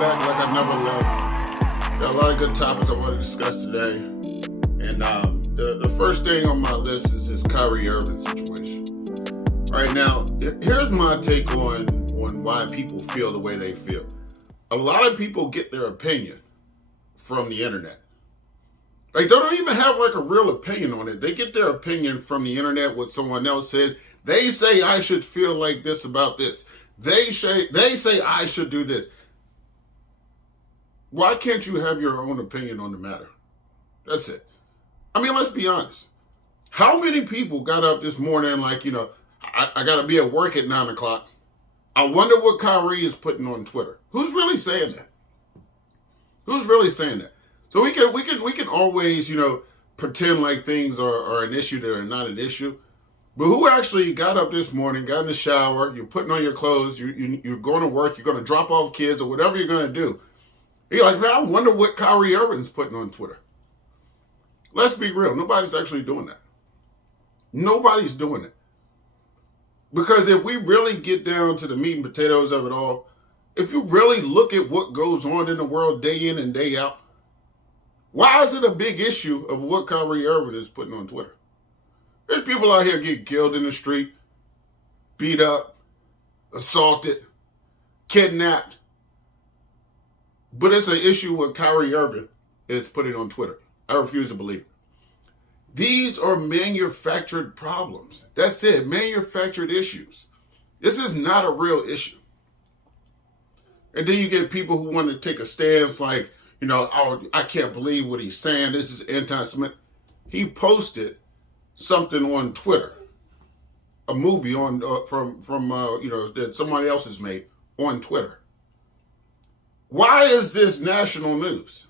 back like I never left. Got a lot of good topics I want to discuss today. And the first thing on my list is this Kyrie Irving situation. Right now, here's my take on why people feel the way they feel. A lot of people get their opinion from the internet. Like, they don't even have like a real opinion on it. They get their opinion from the internet, what someone else says. They say I should feel like this about this. They say I should do this. Why can't you have your own opinion on the matter? That's it. I mean, let's be honest. How many people got up this morning like, I got to be at work at 9 o'clock. I wonder what Kyrie is putting on Twitter. Who's really saying that? Who's really saying that? So we can always, pretend like things are an issue that are not an issue. But who actually got up this morning, got in the shower, you're putting on your clothes, you're going to work, you're going to drop off kids or whatever you're going to do. You're like, man, I wonder what Kyrie Irving's putting on Twitter. Let's be real. Nobody's actually doing that. Nobody's doing it. Because if we really get down to the meat and potatoes of it all, if you really look at what goes on in the world day in and day out, why is it a big issue of what Kyrie Irving is putting on Twitter? There's people out here getting killed in the street, beat up, assaulted, kidnapped. But it's an issue what Kyrie Irving is putting on Twitter. I refuse to believe it. These are manufactured problems. That's it, manufactured issues. This is not a real issue. And then you get people who want to take a stance like, oh, I can't believe what he's saying. This is anti-Semitic. He posted something on Twitter, a movie on from that somebody else has made on Twitter. Why is this national news?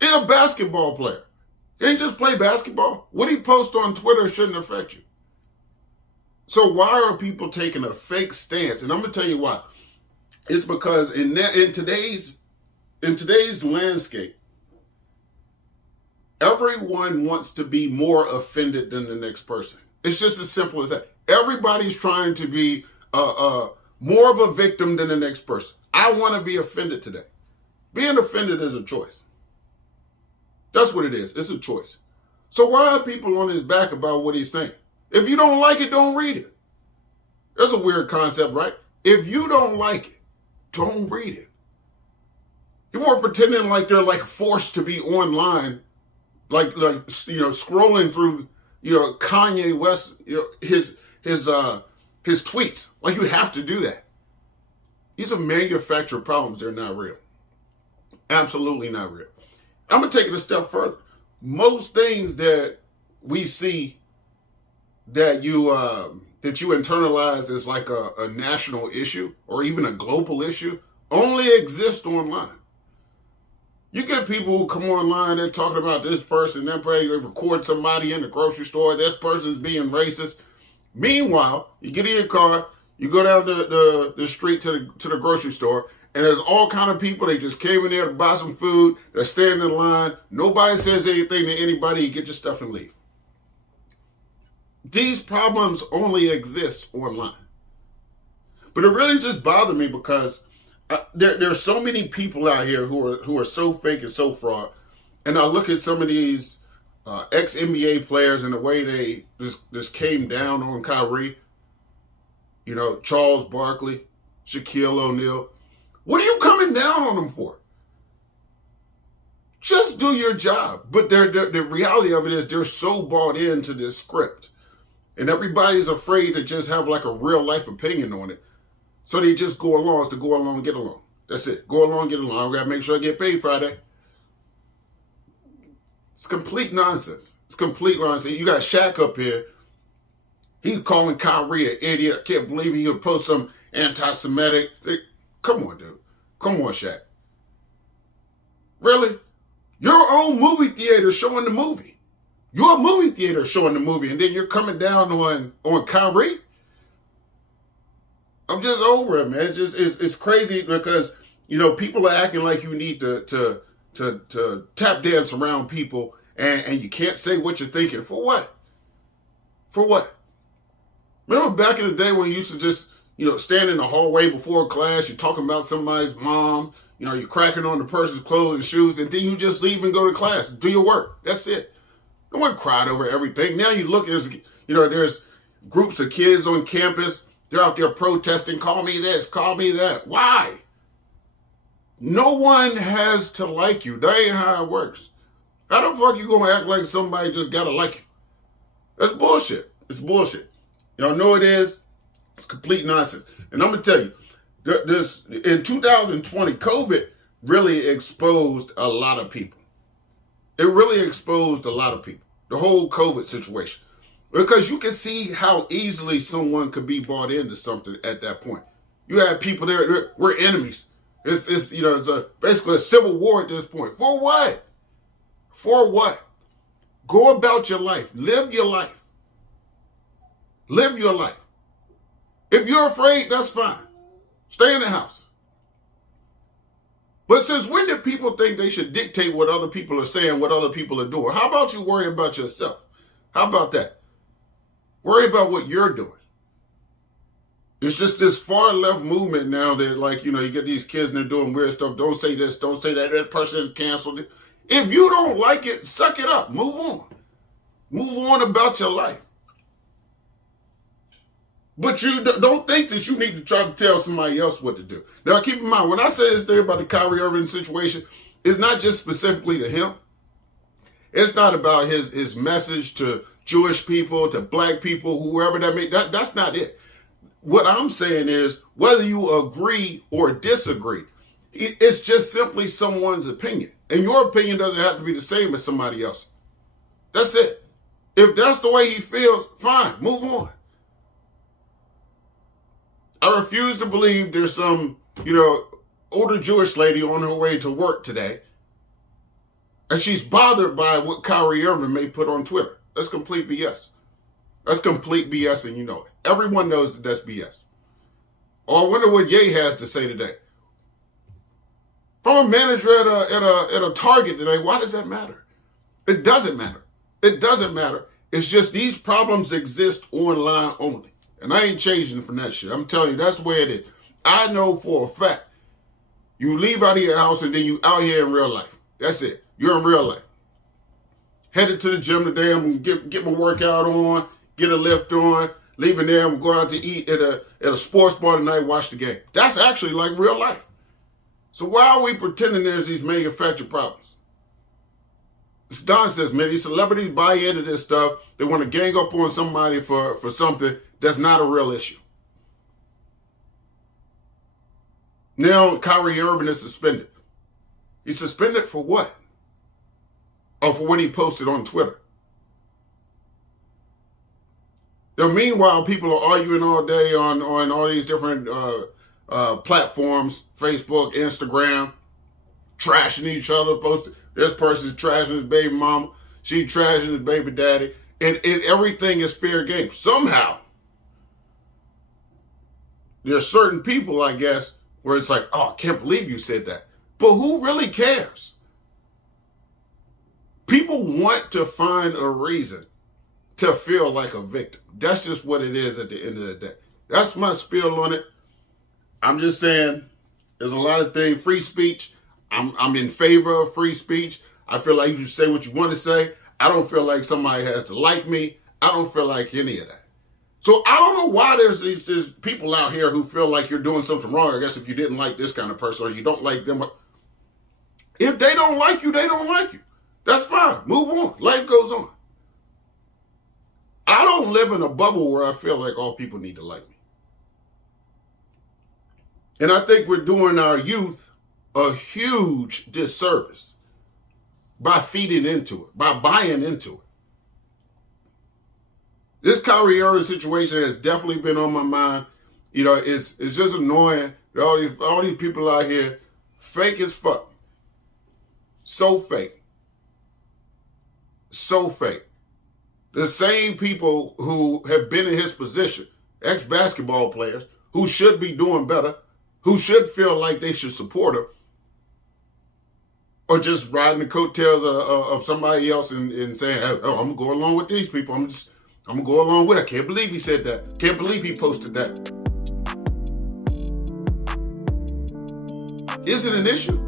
He's a basketball player. He didn't just play basketball. What he posts on Twitter shouldn't affect you. So why are people taking a fake stance? And I'm gonna tell you why. It's because in today's landscape, everyone wants to be more offended than the next person. It's just as simple as that. Everybody's trying to be more of a victim than the next person. I want to be offended today. Being offended is a choice. That's what it is. It's a choice. So why are people on his back about what he's saying? If you don't like it, don't read it. That's a weird concept, right? If you don't like it, don't read it. People are pretending like they're like forced to be online, like scrolling through Kanye West his tweets. Like you have to do that. These are manufactured problems. They're not real. Absolutely not real. I'm gonna take it a step further. Most things that we see that you internalize as like a national issue or even a global issue only exist online. You get people who come online, they're talking about this person, then probably record somebody in the grocery store, this person's being racist. Meanwhile, you get in your car, you go down the street to the grocery store, and there's all kind of people. They just came in there to buy some food. They're standing in line. Nobody says anything to anybody. You get your stuff and leave. These problems only exist online. But it really just bothered me because there's so many people out here who are so fake and so fraud. And I look at some of these ex-NBA players and the way they just came down on Kyrie. Charles Barkley, Shaquille O'Neal. What are you coming down on them for? Just do your job. But the reality of it is they're so bought into this script. And everybody's afraid to just have like a real life opinion on it. So they just go along. It's to go along and get along. That's it. Go along, get along. I got to make sure I get paid Friday. It's complete nonsense. It's complete nonsense. You got Shaq up here. He's calling Kyrie an idiot. I can't believe he would post some anti-Semitic. Come on, dude. Come on, Shaq. Really? Your own movie theater showing the movie. Your movie theater showing the movie, and then you're coming down on Kyrie? I'm just over it, man. It's crazy because, people are acting like you need to tap dance around people and you can't say what you're thinking. For what? For what? Remember back in the day when you used to just stand in the hallway before class, you're talking about somebody's mom, you're cracking on the person's clothes and shoes, and then you just leave and go to class, do your work. That's it. No one cried over everything. Now you look, there's groups of kids on campus. They're out there protesting, call me this, call me that. Why? No one has to like you. That ain't how it works. How the fuck you gonna act like somebody just gotta like you? That's bullshit. It's bullshit. Y'all know it is. It's complete nonsense. And I'm gonna tell you, this in 2020, COVID really exposed a lot of people. It really exposed a lot of people. The whole COVID situation. Because you can see how easily someone could be bought into something at that point. You have people there, we're enemies. It's basically a civil war at this point. For what? For what? Go about your life. Live your life. Live your life. If you're afraid, that's fine. Stay in the house. But since when did people think they should dictate what other people are saying, what other people are doing? How about you worry about yourself? How about that? Worry about what you're doing. It's just this far left movement now that, you get these kids and they're doing weird stuff. Don't say this, don't say that. That person is canceled. If you don't like it, suck it up. Move on. Move on about your life. But you don't think that you need to try to tell somebody else what to do. Now, keep in mind, when I say this there about the Kyrie Irving situation, it's not just specifically to him. It's not about his message to Jewish people, to black people, whoever that may, that's not it. What I'm saying is, whether you agree or disagree, it's just simply someone's opinion. And your opinion doesn't have to be the same as somebody else's. That's it. If that's the way he feels, fine, move on. I refuse to believe there's some, older Jewish lady on her way to work today, and she's bothered by what Kyrie Irving may put on Twitter. That's complete BS. That's complete BS, and you know it. Everyone knows that that's BS. Oh, I wonder what Ye has to say today. From a manager at a Target today, why does that matter? It doesn't matter. It doesn't matter. It's just these problems exist online only. And I ain't changing from that shit. I'm telling you, that's the way it is. I know for a fact, you leave out of your house and then you out here in real life. That's it. You're in real life. Headed to the gym today, I'm going to get my workout on, get a lift on, leaving there, I'm going out to eat at a sports bar tonight, watch the game. That's actually like real life. So why are we pretending there's these manufactured problems? It's nonsense, man. These celebrities buy into this stuff. They want to gang up on somebody for something that's not a real issue. Now, Kyrie Irving is suspended. He's suspended for what? Or for what he posted on Twitter. Now, meanwhile, people are arguing all day on all these different platforms, Facebook, Instagram, trashing each other, posting. This person's trashing his baby mama. She trashing his baby daddy. And everything is fair game. Somehow, there's certain people, I guess, where it's like, oh, I can't believe you said that. But who really cares? People want to find a reason to feel like a victim. That's just what it is at the end of the day. That's my spiel on it. I'm just saying, there's a lot of things. Free speech. I'm in favor of free speech. I feel like you should say what you want to say. I don't feel like somebody has to like me. I don't feel like any of that. So I don't know why there's these people out here who feel like you're doing something wrong. I guess if you didn't like this kind of person or you don't like them. If they don't like you, they don't like you. That's fine. Move on. Life goes on. I don't live in a bubble where I feel like all people need to like me. And I think we're doing our youth a huge disservice by feeding into it, by buying into it. This Kyrie Irving situation has definitely been on my mind. It's just annoying. All these people out here, fake as fuck. So fake. So fake. The same people who have been in his position, ex-basketball players, who should be doing better, who should feel like they should support him, or just riding the coattails of somebody else and saying, oh, I'm going to go along with these people. I'm going to go along with it. I can't believe he said that. Can't believe he posted that. Is it an issue?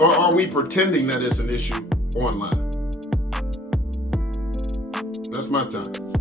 Or are we pretending that it's an issue online? That's my time.